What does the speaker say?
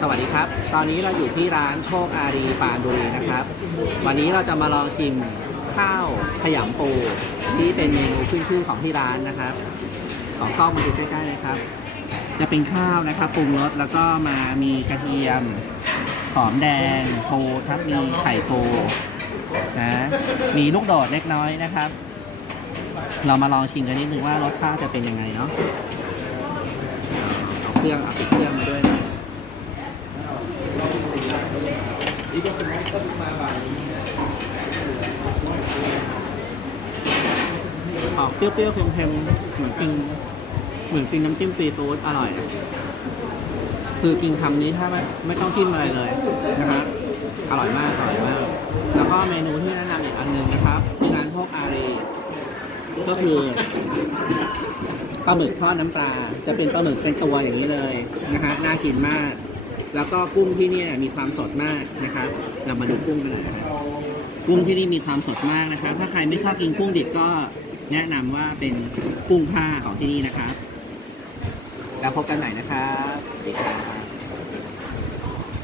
สวัสดีครับ ตอนนี้เราอยู่ที่ร้านโชคอารีปานบุรีนะครับ วันนี้เราจะมาลองชิมข้าวขยำปูที่เป็นเมนูขึ้นชื่อของที่ร้านนะครับ ขอกล้องมาดูใกล้ๆเลยครับ จะเป็นข้าวนะครับปรุงรสแล้วก็มามีกระเทียมหอมแดงโพครับมีไข่ปูนะมีลูกโดดเล็กน้อยนะครับ เรามาลองชิมกันนิดนึงว่ารสชาติจะเป็นยังไงเนาะเอาเครื่องเอาปิดเครื่องมาด้วยนะ ออกเปรี้ยวๆเค็มๆเหมือนกินเหมือนกินน้ำจิ้มซีฟู้ดอร่อย คือกินคำนี้ถ้าไม่ไม่ต้องจิ้มอะไรเลยนะฮะอร่อยมากอร่อยมาก แล้วก็เมนูที่แนะนำอีกอันหนึ่งนะครับที่ร้านโชคอารีก็คือปลาหมึกทอดน้ำปลาจะเป็นปลาหมึกเป็นตัวอย่างนี้เลยนะฮะน่ากินมาก แล้วก็กุ้งที่นี่มีความสดมากนะครับ เรามาดูกุ้งกันหน่อยนะครับกุ้งที่นี่มีความสดมากนะครับ ถ้าใครไม่ชอบกินกุ้งดิบก็แนะนำว่าเป็นกุ้งผ้าของที่นี่นะครับ แล้วพบกันใหม่นะครับสวัสดีครับ